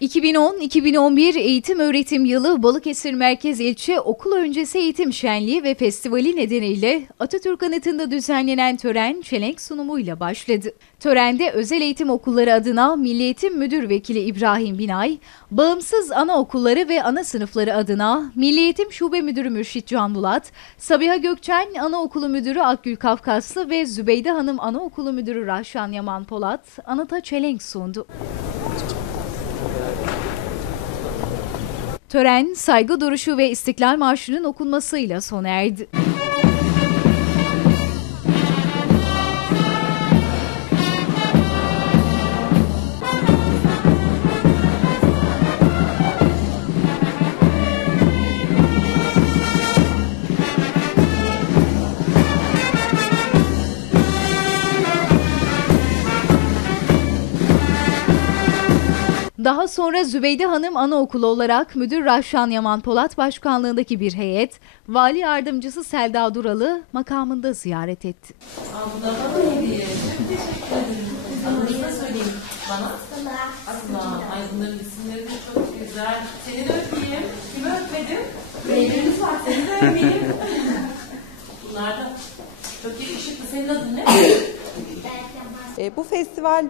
2010-2011 eğitim öğretim yılı Balıkesir Merkez İlçe Okul Öncesi Eğitim Şenliği ve Festivali nedeniyle Atatürk Anıtı'nda düzenlenen tören çelenk sunumuyla başladı. Törende özel eğitim okulları adına Milli Eğitim Müdür Vekili İbrahim Binay, bağımsız anaokulları ve ana sınıfları adına Milli Eğitim Şube Müdürü Mürşit Can Bulat, Sabiha Gökçen Anaokulu Müdürü Akgül Kafkaslı ve Zübeyde Hanım Anaokulu Müdürü Rahşan Yaman Polat anıta çelenk sundu. Tören, saygı duruşu ve İstiklal Marşı'nın okunmasıyla sona erdi. Daha sonra Zübeyde Hanım Anaokulu olarak Müdür Rahşan Yaman Polat başkanlığındaki bir heyet, Vali Yardımcısı Selda Duralı makamında ziyaret etti. Adınızı söyleyeyim bana. Asla. Ay bunların isimleri çok güzel. Seni de öpeyim. Kimi öpmedim? Beylerimiz var. Seni de öpeyim. Bunlar da çok yakışıklı. Senin adın ne? E, Bu festival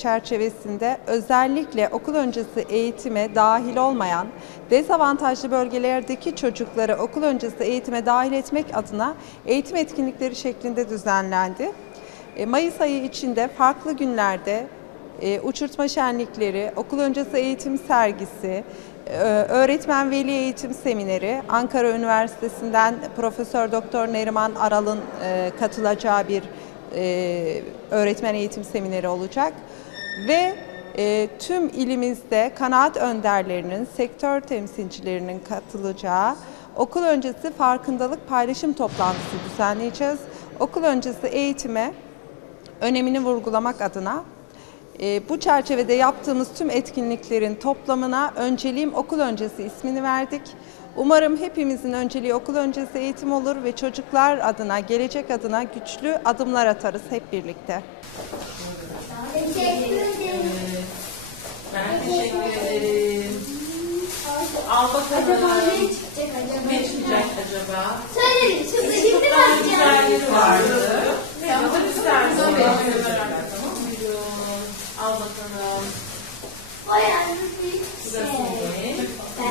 çerçevesinde özellikle okul öncesi eğitime dahil olmayan dezavantajlı bölgelerdeki çocukları okul öncesi eğitime dahil etmek adına eğitim etkinlikleri şeklinde düzenlendi. E, Mayıs ayı içinde farklı günlerde e, uçurtma şenlikleri, okul öncesi eğitim sergisi, e, öğretmen veli eğitim semineri, Ankara Üniversitesi'nden Profesör Doktor Neriman Aral'ın katılacağı bir öğretmen eğitim semineri olacak ve e, tüm ilimizde kanaat önderlerinin, sektör temsilcilerinin katılacağı okul öncesi farkındalık paylaşım toplantısı düzenleyeceğiz. Okul öncesi eğitime önemini vurgulamak adına e, bu çerçevede yaptığımız tüm etkinliklerin toplamına önceliğim okul öncesi ismini verdik. Umarım hepimizin önceliği okul öncesi eğitim olur ve çocuklar adına, gelecek adına güçlü adımlar atarız hep birlikte. Al bakalım. Ne çıkacak acaba? Söyledim. Şimdi şimdi Çok bakacağım. vardı. İstersen. Tamam buyurun. Al bakalım. O yalnız bir şey.